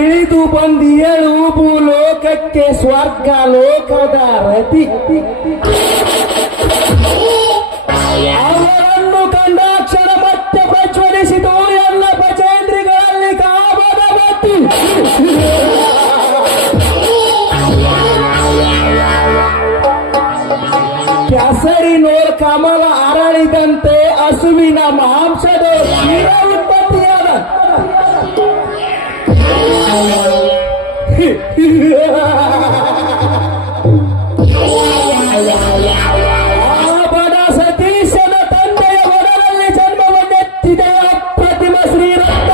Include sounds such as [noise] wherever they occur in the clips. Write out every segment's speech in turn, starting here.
ಬಂದಿ ಏಳು ಭೂಲೋಕಕ್ಕೆ ಸ್ವರ್ಗ ಲೋಕದ ರತಿ. ಅವರನ್ನು ಕಂಡಾಕ್ಷರ ಮತ್ತೆ ಪ್ರಜ್ವಲಿಸಿತು ಎಲ್ಲ ಪಚೇಂದ್ರಿಗಳಲ್ಲಿ ಕಾಮದ ಬತ್ತಿ ಕೆಸರಿ ನೋಡ್ ಕಮಲ ಅರಳಿದಂತೆ ಹಸುವಿನ ಮಾಂಸದ ಬಡ ಸತೀಶನ ತಂದೆಯ ಒಡಲಲ್ಲಿ ಜನ್ಮವನ್ನೆತ್ತಿದೆ ಪ್ರತಿಮ ಶ್ರೀರತ್ನ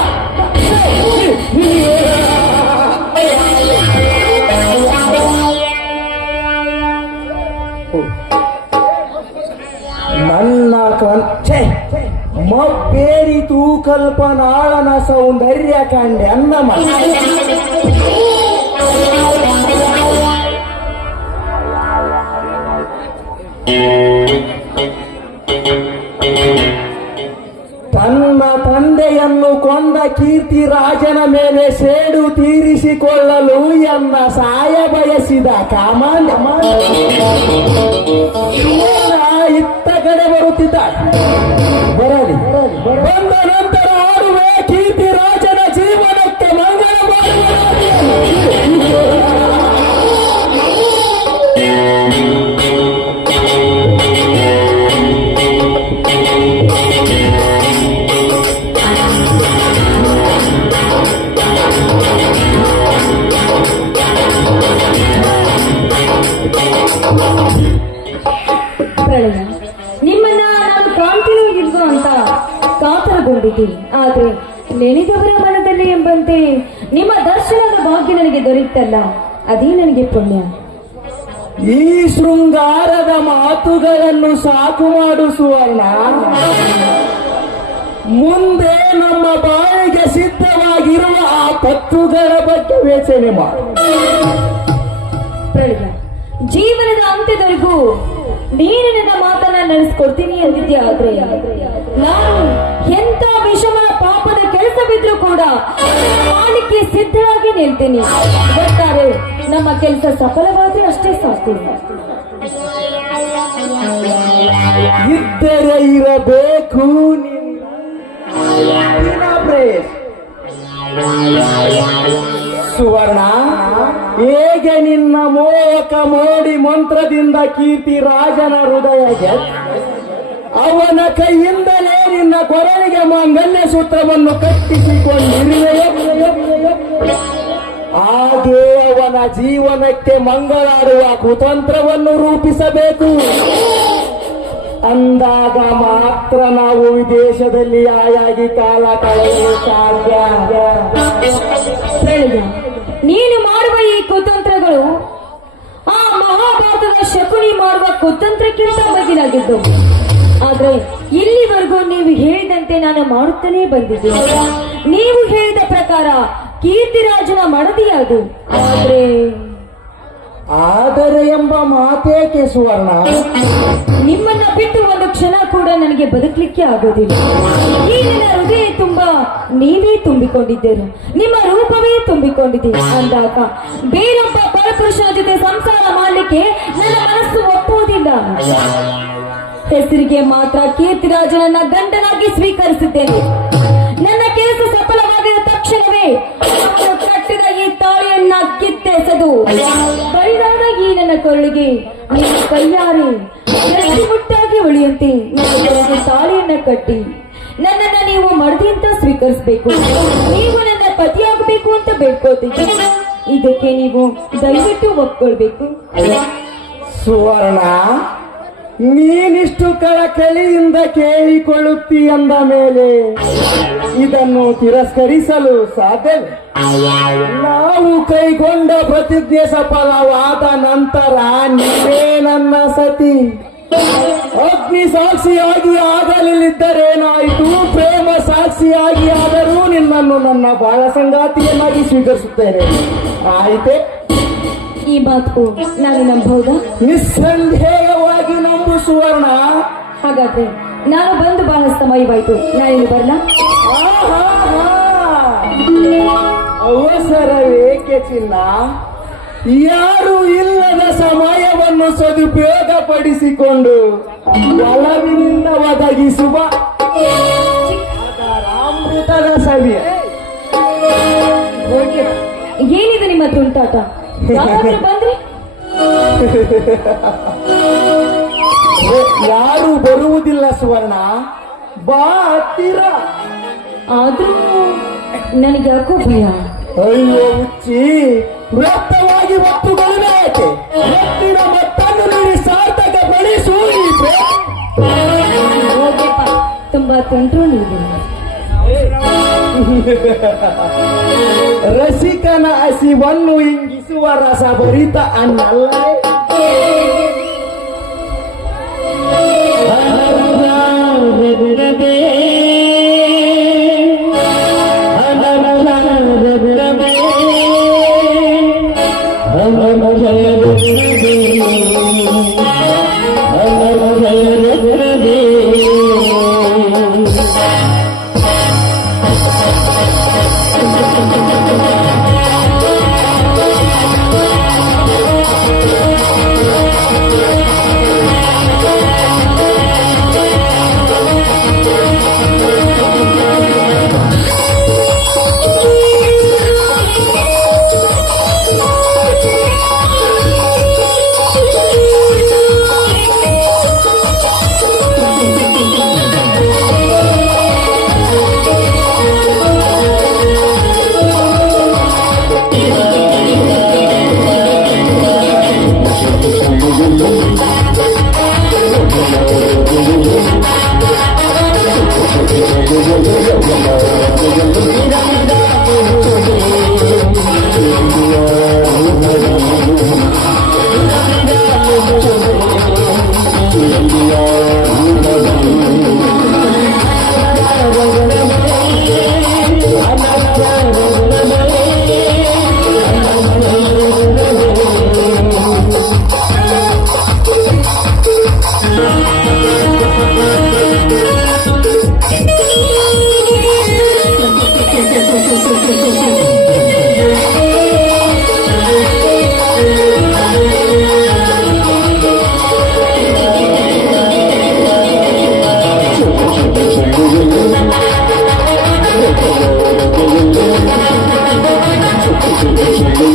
ನನ್ನ ಛೇ! ಮಪ್ಪೇರಿತು ಕಲ್ಪನಾಳನ ಸೌಂದರ್ಯ ಕಂಡೆ ಅನ್ನ ಕೀರ್ತಿ ರಾಜನ ಮೇಲೆ ಸೇಡು ತೀರಿಸಿಕೊಳ್ಳಲು ಎನ್ನ ಸಾಯ ಬಯಸಿದ ಕಾಮಾನ ಇತ್ತ ಕಡೆ ಬರುತ್ತಿದ್ದ. ಬರಲಿ. ಬಂದ ನಂತರ ಆಡುವೆ ಕೀರ್ತಿ ರಾಜನ ಜೀವನಕ್ಕೆ ಮಂಗಳ ಈ ಶೃಂಗಾರದ ಮಾತುಗಳನ್ನು ಸಾಕು ಮಾಡು ಸುವರ್ಣ. ಮುಂದೆ ನಮ್ಮ ಬಾಯಿಗೆ ಸಿದ್ಧವಾಗಿರುವ ಆ ತತ್ವಗಳ ಬಗ್ಗೆ ಯೋಚನೆ ಮಾಡು. ಜೀವನದ ಅಂತ್ಯದವರೆಗೂ ನೀರಿನಿಂದ ಮಾತನ್ನ ನಡೆಸ್ಕೊಡ್ತೀನಿ ಅಂದಿದ್ದೆ ಆದ್ರೆ? ನಾನು ಎಂತ ವಿಷಮ ಬಿದ್ರು ಕೂಡ ಮಾಡಲಿಕ್ಕೆ ಸಿದ್ಧರಾಗಿ ನಿಲ್ತೀನಿ ಒಟ್ಟಾರೆ ನಮ್ಮ ಕೆಲಸ ಸಫಲವಾದ್ರೆ ಅಷ್ಟೇ ಸಾಕು ಇದ್ದರೆ ಇರಬೇಕು ಸುವರ್ಣ, ಹೇಗೆ ನಿನ್ನ ಮೋಹಕ ಮೋಡಿ ಮಂತ್ರದಿಂದ ಕೀರ್ತಿ ರಾಜನ ಹೃದಯ? ಅವನ ಕೈಯಿಂದಲೇ ನಿನ್ನ ಕೊರಳಿಗೆ ಮಾಂಗಲ್ಯ ಸೂತ್ರವನ್ನು ಕಟ್ಟಿಸಿಕೊಂಡಿರುವೆಯೇ ಹಾಗೆ ಅವನ ಜೀವನಕ್ಕೆ ಮಂಗಳಾಡುವ ಕುತಂತ್ರವನ್ನು ರೂಪಿಸಬೇಕು. ಅಂದಾಗ ಮಾತ್ರ ನಾವು ವಿದೇಶದಲ್ಲಿ ಆಯಾಗಿ ಕಾಲ ಕಳೆಯಲು ಸಾಧ್ಯ. ನೀನು ಮಾಡುವ ಈ ಕುತಂತ್ರಗಳು ಆ ಮಹಾಭಾರತದ ಶಕುನಿ ಮಾಡುವ ಕುತಂತ್ರಕ್ಕಿಂತ ಬದಲಾಗಿದ್ದು ಆದ್ರೆ ಇಲ್ಲಿವರೆಗೂ ನೀವು ಹೇಳಿದಂತೆ ನಾನು ಮಾಡುತ್ತಲೇ ಬಂದಿದ್ದೇನೆ ನೀವು ಹೇಳಿದ ಪ್ರಕಾರ ಕೀರ್ತಿರಾಜನ ಮಡದಿ ಅದು. ಆದ್ರೆ ಆದರೆ ಎಂಬ ಮಾತೇಕೆ ಸುವರ್ಣ ನಿಮ್ಮನ್ನ ಬಿಟ್ಟು ಒಂದು ಕ್ಷಣ ಕೂಡ ನನಗೆ ಬದುಕಲಿಕ್ಕೆ ಆಗೋದಿಲ್ಲ. ಈ ನನ್ನ ಹೃದಯ ತುಂಬಾ ನೀವೇ ತುಂಬಿಕೊಂಡಿದ್ದೀರಿ. ನಿಮ್ಮ ರೂಪವೇ ತುಂಬಿಕೊಂಡಿದೆ. ಅಂದಾಗ ಬೇರೊಬ್ಬ ಪರಪುರುಷನ ಜೊತೆ ಸಂಸಾರ ಮಾಡಲಿಕ್ಕೆ ನನ್ನ ಮನಸ್ಸು ಒಪ್ಪುವುದಿಲ್ಲ. ಹೆಸರಿಗೆ ಮಾತ್ರ ಕೀರ್ತಿರಾಜನನ್ನ ಗಂಡನಾಗಿ ಸ್ವೀಕರಿಸಿದ್ದೇನೆ. ನನ್ನ ಕೆಲಸ ಸಫಲವಾಗಿದ ತಕ್ಷಣವೇ ಕಟ್ಟಿದ ಈ ತಾಳಿಯನ್ನ ಕಿತ್ತೆಸದು. ಬೈದಾದ ಈ ನನ್ನ ಕೊರಳಿಗೆ ನಿಮ್ಮ ಕೈಯಾರೆ. ಮುಟ್ಟಾಗಿ ಉಳಿಯಂತೆ. ನನ್ನ ತಾಳಿಯನ್ನ ಕಟ್ಟಿ. ನನ್ನನ್ನ ನೀವು ಅಂತ ಸ್ವೀಕರಿಸಬೇಕು. ನೀವು ನನ್ನ ಪತಿಯಾಗಬೇಕು ಅಂತ ಬೇಡ್ಕೋತೀನಿ ಇದಕ್ಕೆ ನೀವು ದಯವಿಟ್ಟು ಒಪ್ಕೊಳ್ಬೇಕು. ಸುವರ್ಣ ನೀನಿಷ್ಟು ಕಳಕಳಿಯಿಂದ ಕೇಳಿಕೊಳ್ಳುತ್ತಿ ಅಂದ ಮೇಲೆ ಇದನ್ನು ತಿರಸ್ಕರಿಸಲು ಸಾಧ್ಯವೇ ನಾವು ಕೈಗೊಂಡ ಪ್ರತಿಜ್ಞೆ ಸಫಲವಾದ ನಂತರ ನೀವೇ ನನ್ನ ಸತಿ. ಅಗ್ನಿ ಸಾಕ್ಷಿಯಾಗಿ ಆಗಲಿದ್ದರೇನಾಯಿತು ಪ್ರೇಮ ಸಾಕ್ಷಿಯಾಗಿ ಆದರೂ ನಿನ್ನನ್ನು ನನ್ನ ಬಾಳ ಸಂಗಾತಿಯನ್ನಾಗಿ ಸ್ವೀಕರಿಸುತ್ತೇನೆ. ಆಯಿತೆ? ಈ ಮಾತು ನಾನು ನಂಬಬಹುದಾ? ನಿಸ್ಸಂದೇಹವಾಗಿ ನಂಬು ಸುವರ್ಣ. ಹಾಗಾದ್ರೆ ನಾನು ಬಂದು ಬಹಳ ಸಮಯವಾಯ್ತು. ನಾನಿಲ್ಲಿ ಬರಲಾ. ಅವಸರವೇ ಏಕೆ ಚಿನ್ನ? ಯಾರು ಇಲ್ಲದ ಸಮಯವನ್ನು ಸದುಪಯೋಗ ಪಡಿಸಿಕೊಂಡು ಒಳವಿನಿಂದ ಒದಗಿಸುವ ಅಮೃತದ ಸವಿಯ. ಏನಿದೆ ನಿಮ್ಮ ತುಂಟಾಟ? ಬಂದ್ರೆ? [laughs] ಯಾರು ಬರುವುದಿಲ್ಲ ಸುವರ್ಣ. ಬಾ ಹತ್ತಿರ. ಆದ್ರೂ ನನಗೆ ಯಾಕೋ ಭಯ. ಅಯ್ಯೋ ಹುಚ್ಚಿ ವ್ಯರ್ಥವಾಗಿ ಒತ್ತುಕೊಳ್ಳಬೇಕೆ ಎತ್ತಿನ ಮತ್ತನ್ನು ನೀಡಿ ಸಾರ್ಥಕ. ಹೋಗಪ್ಪ ತುಂಬಾ ತುಂಟ್ರು ನೀವು ರಸಿಕನ ಹಸಿವನ್ನು ಇಂಗಿಸುವ ರಸಭರಿತ ಅನ್ನಲ್ಲ. Thank you.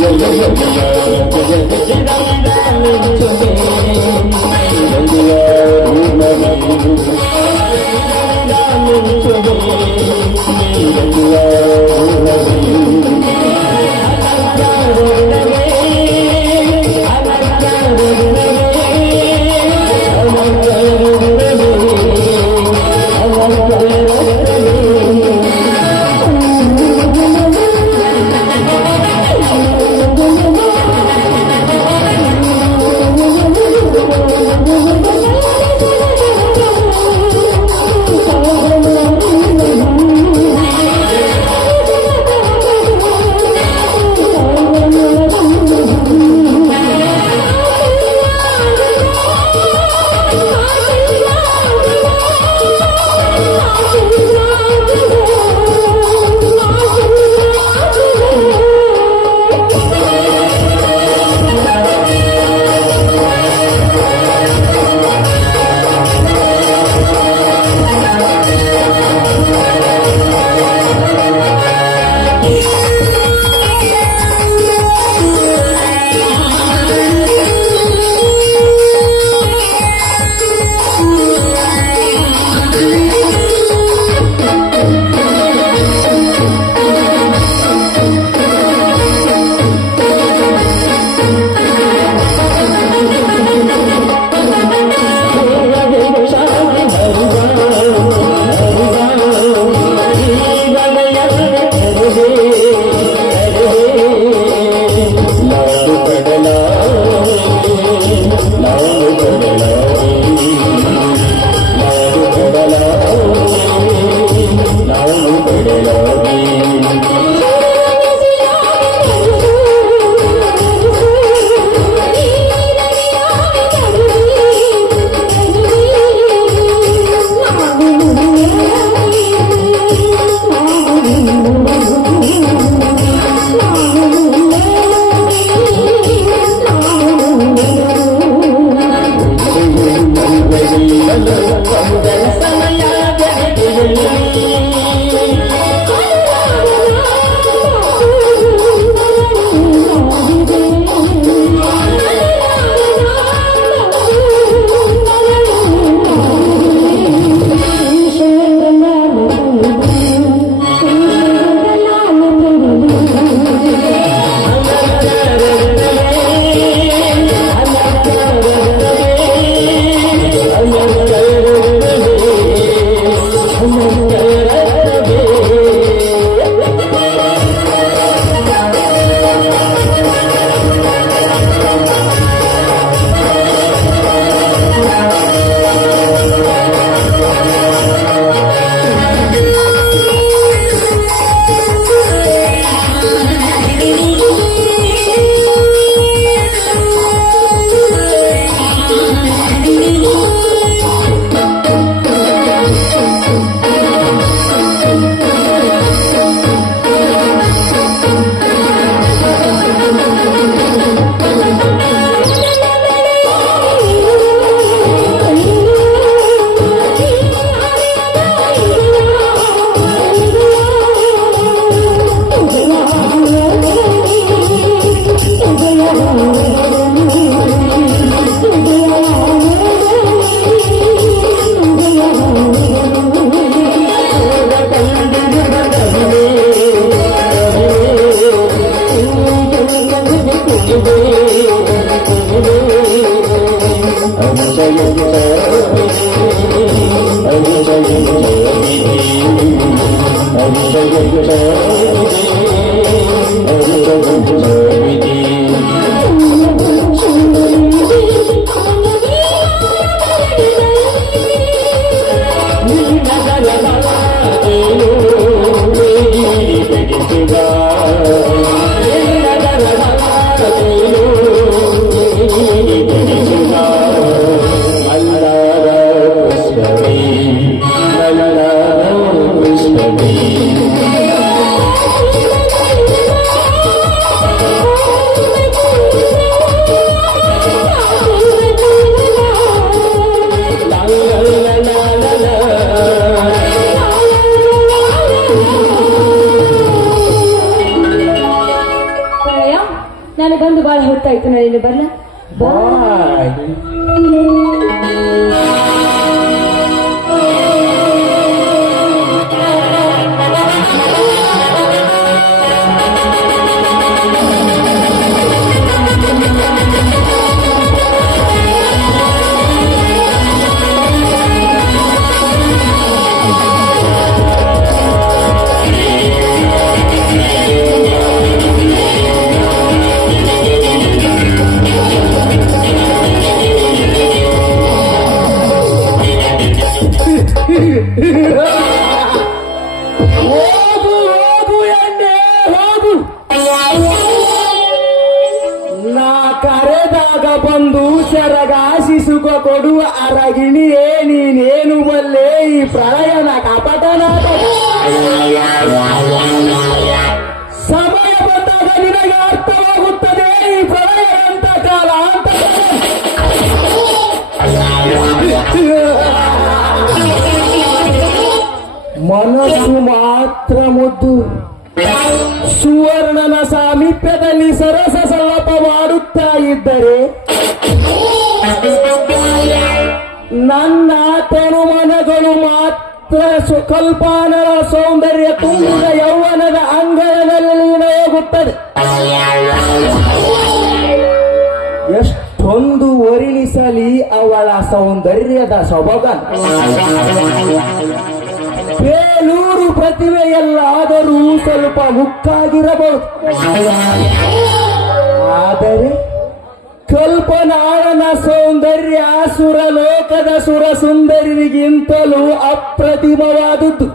Thank you. Oh. ಬಂದು ನಾನು ಇಲ್ಲಿ ಬರ್ಲ? ಬಾಯ್ ಅರಗಿಣಿಯೇ ನೀನೇನು ಬಲ್ಲೆ ಈ ಪ್ರಳಯನ ಕಪಟನಾಟ ಸಮಯ ಬಂದಾಗ ನಿನಗೆ ಅರ್ಥವಾಗುತ್ತದೆ ಈ ಪ್ರಳಯ ಅಂತ ಕಾಲ ಅಂತ ಮನಸ್ಸು ಮಾತ್ರ ಮುದ್ದು ಸುವರ್ಣನ ಸಾಮೀಪ್ಯದಲ್ಲಿ ಸರಸ ತನುಮನಗಳು ಮಾತ್ರ ಸುಕಲ್ಪಾನರ ಸೌಂದರ್ಯ ತುಂಬಿದ ಯೌವನದ ಅಂಗಳದಲ್ಲಿ ಹೋಗುತ್ತದೆ ಎಷ್ಟೊಂದು ಒರಿಣಿಸಲಿ ಅವಳ ಸೌಂದರ್ಯದ ಸೊಬಗನ್ ಬೇಲೂರು ಪ್ರತಿಭೆಯಲ್ಲಾದರೂ ಸ್ವಲ್ಪ ಮುಕ್ಕಾಗಿರಬಹುದು. ಆದರೆ ಕಲ್ಪನಾಳನ ಸೌಂದರ್ಯ ಸುರಲೋಕದ ಸುರ ಸುಂದರಿಗಿಂತಲೂ ಅಪ್ರತಿಮವಾದದ್ದು.